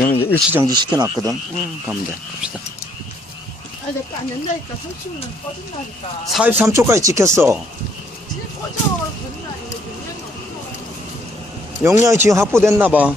지금 이제 일시정지 시켜놨거든. 가면 돼. 갑시다. 아, 내거 안 된다니까. 30분 꺼진다니까. 43초까지 찍혔어. 지금 꺼져. 전화 이거 용량이 없어. 용량이 지금 확보됐나봐.